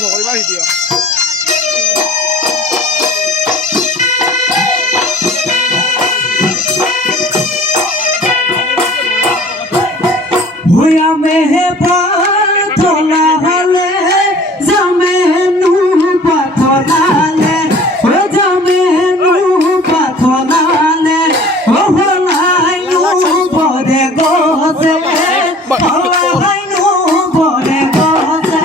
ভগৰিবা video' ভূয়া মেহে পাথলা হলে জামে নু পাথলালে ও জামে নু পাথলালে ও হলাই নু পরে গছে হলাই নু পরে গছে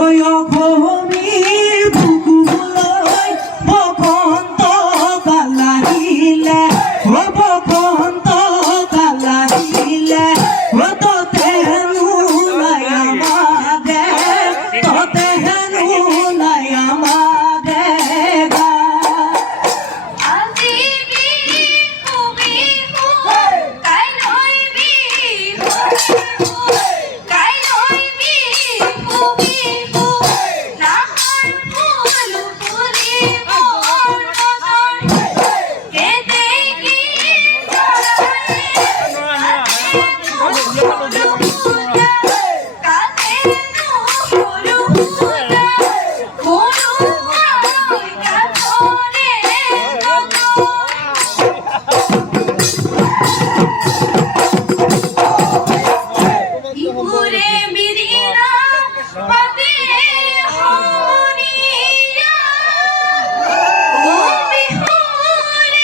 ওই অভূমি বুকুলই বসন্ত কালাহিলে ও বসন্ত কালাহিলে ও তোতে নুলাই আমাদে তোতে নুলাই আমাদে গা আজি বিহু বিহু কাইলৈ বিহু কাইলৈ বিহু বিহু নাহৰ ফুল ফুলিব বতৰ কেতে কি Pure mirina, patire honiya. Oh, pure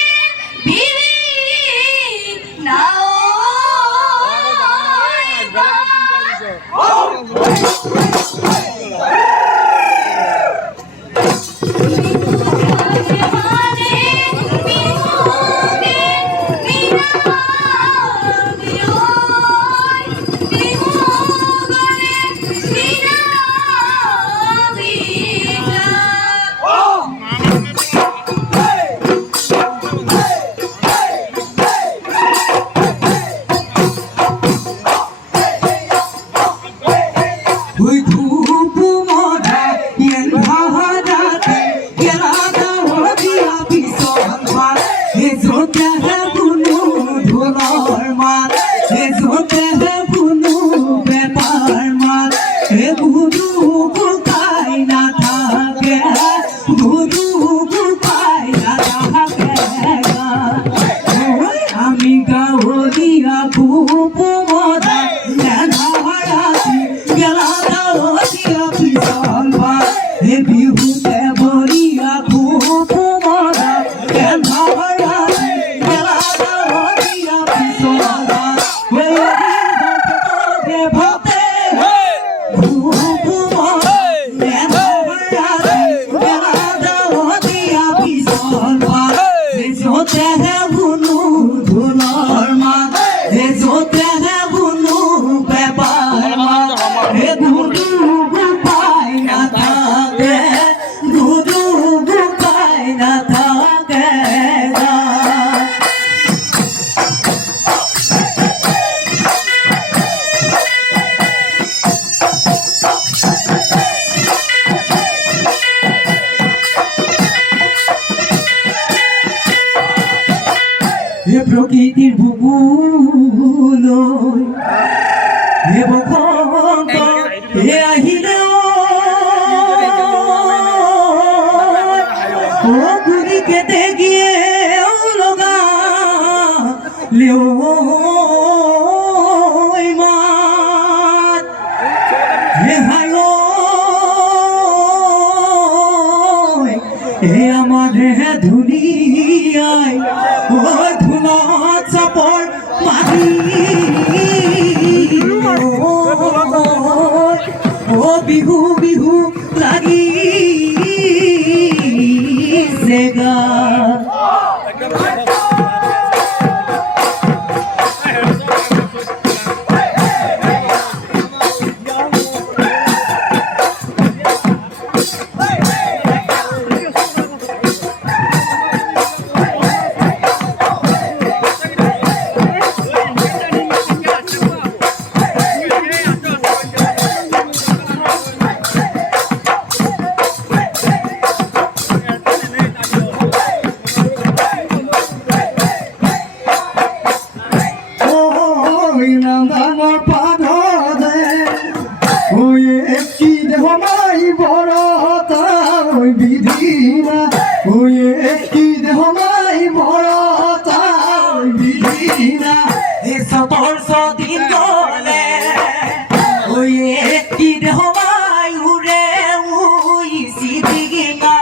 mirina, ওই ধূপ মধা এন ভাহাদাতে গেলাদা হদিয়া পিছন মার এ জোতে হে বুনু ধুলর মার এ জোতে হে বুনু বেপার মার এ বুদু বুকাই না থাকে বুদু বুকাই না থাকে ওই আমি গাওদিয়া ধূপ মধা এন ভাহাদাতে গেলাদা হদিয়া পিছন মার এ বিহুতে বরিয়া ধূপ মধা এন ভাহাদাতে গেলাদা হদিয়া পিছন মার ওই দিন ভক্তে ধূপ মধা এন ভাহাদাতে গেলাদা হদিয়া পিছন মার এ জোতে হে বুনু ধুলর মার এ জোতে হে বুনু বেপার মার এ দুদু বুকাই না থাকে দুদু বুকাই না থাকে গা এ প্রকৃতির বুকুল এ বসন্ত এ আহিলে ও গুলি কেটে গিয়ে লগা লেও মাত হে হাই এ আমার হে ধুলিয়ায় ও ধুলা চাপড় মাটি ও বিহু বিহু লাগি সেগা ôi কি দেহমাই উৰে উই সিদিঙা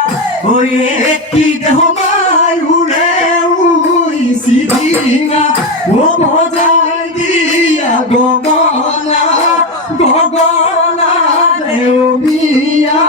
ôi কি দেহমাই উৰে উই সিদিঙা ও বজাই দিয়া গগনা গগনা দেউমিয়া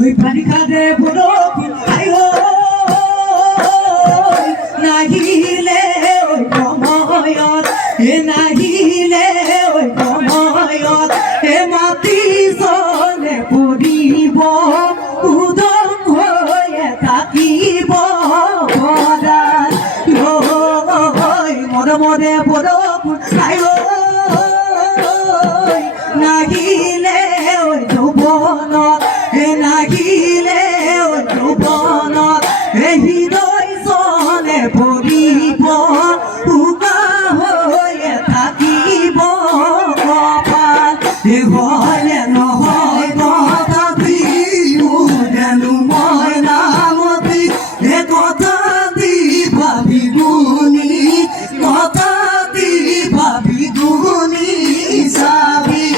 ওই পানি খাদে বরফ আয়ো নাহিলে ওই সময়ত নাহিলে ওই সময়ত মাটি চলে পৰিব উদম হৈ থাকিব সদায় মৰমৰে বৰফ আয়ো নাহিলে ওই যৌৱনত নাহিলে যৌৱনত হৃদয় চনে পৰিব উকা হৈ থাকিব কপাল হয় নহয় তথাপি জানো মই নামতি কথা দি ভাবি গুণি কথা দি ভাবি গুণি চাবি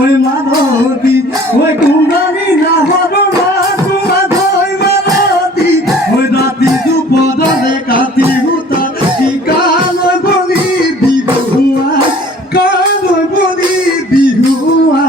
ওই মাধবী ওই কুমারী না হলো না তোমার মালতী ওই রাতি দুপরে কাতি হুতা কি কাল বলি বিহুয়া কাল বলি বিহুয়া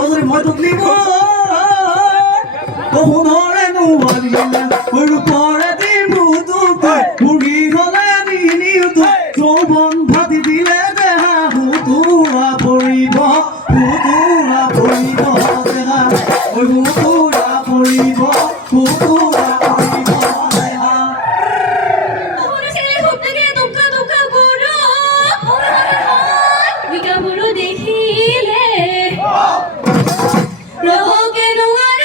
তই মই তোক নিব সোণৰে নোৱাৰিলে ৰূপৰে দিলো তোক বুঢ়ী হলে নিনিও তোক যৌৱন ভাতি দিলে দেহা সুতুৰা পৰিব দেহা সুতুৰা পৰিব দেহা ওরে ছেলে ঘুরতে গিয়ে দুঃখা দুঃখা গুরু বিকা গুরু দেখিলে রোগে নুয়ার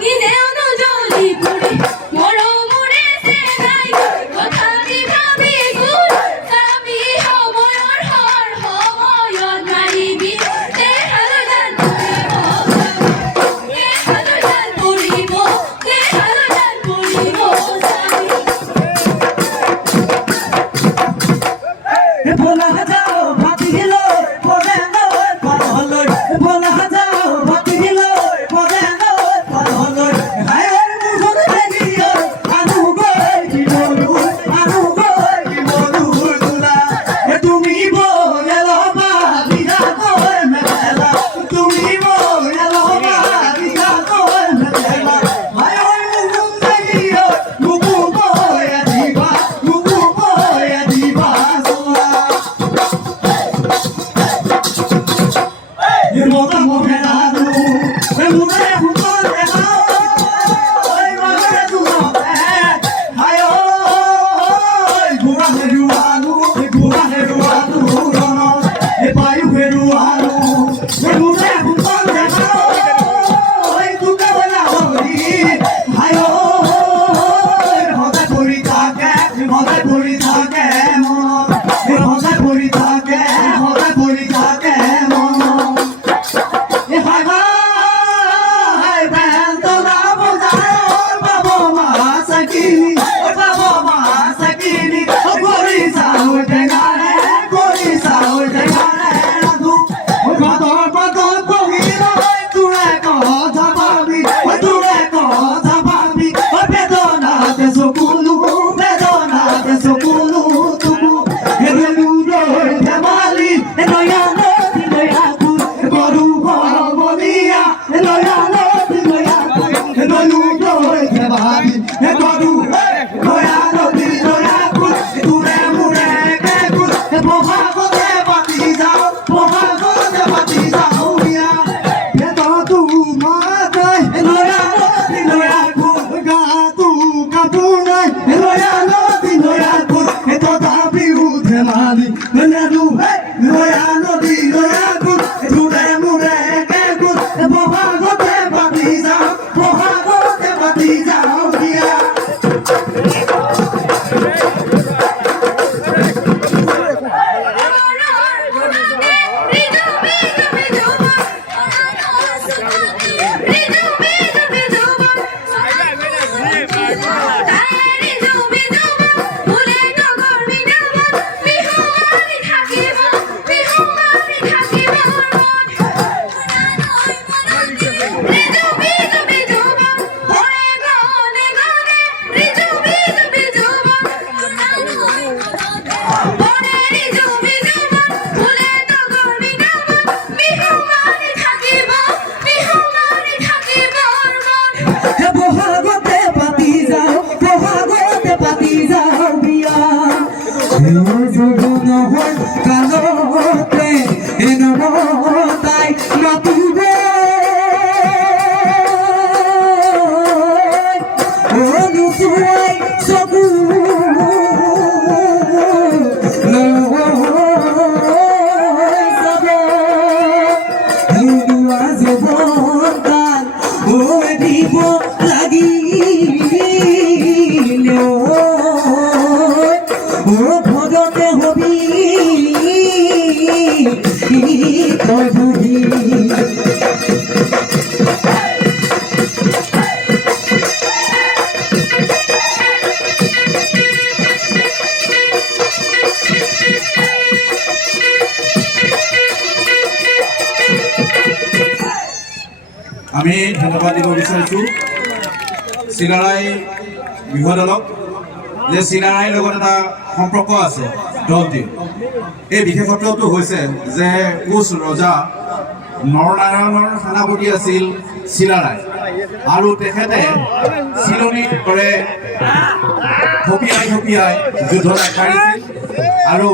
নিজে অনুজলি পড়ে মরমরে সে নাই কথা দিখাবি গুর সাবি সময়র হর সময়ত মারিবি তে হালদার পড়িব তে হালদার পড়িব ভোলা যাও ভাতি দিল পদে নয় পাললৈ ভোলা যাও ভাতি দিল পদে নয় পাললৈ হায় মুখত দেখিও আনু গৈ কি বলু তোলা তুমি বলেলবা বিনা গৈ মেলা তুমি বলেলবা বিনা গৈ মেলা হায় মুখত দেখিও মুকু বৈ দিবা Mota mojerado, el mujer junto al tejado, ay madre tu madre, ay ay, curale ruado, no, el payo que ruado, el mujer junto al tejado, ay tu que buena hoy, ay ay, moda purita que, moda purita que, moda purita que, moda purita que, আমি ধন্যবাদ দিব বিচাৰিছোঁ চিলাৰায় বিহু দলক যে চিলাৰায়ৰ লগত এটা সম্পৰ্ক আছে দলটিৰ। এই বিশেষত্বটো হৈছে যে কোচ ৰজা নৰনাৰায়ণৰ সেনাপতি আছিল চিলাৰায় আৰু তেখেতে চিলনীত কৰে থপিয়াই থপিয়াই যুদ্ধত আগবাঢ়িছিল আৰু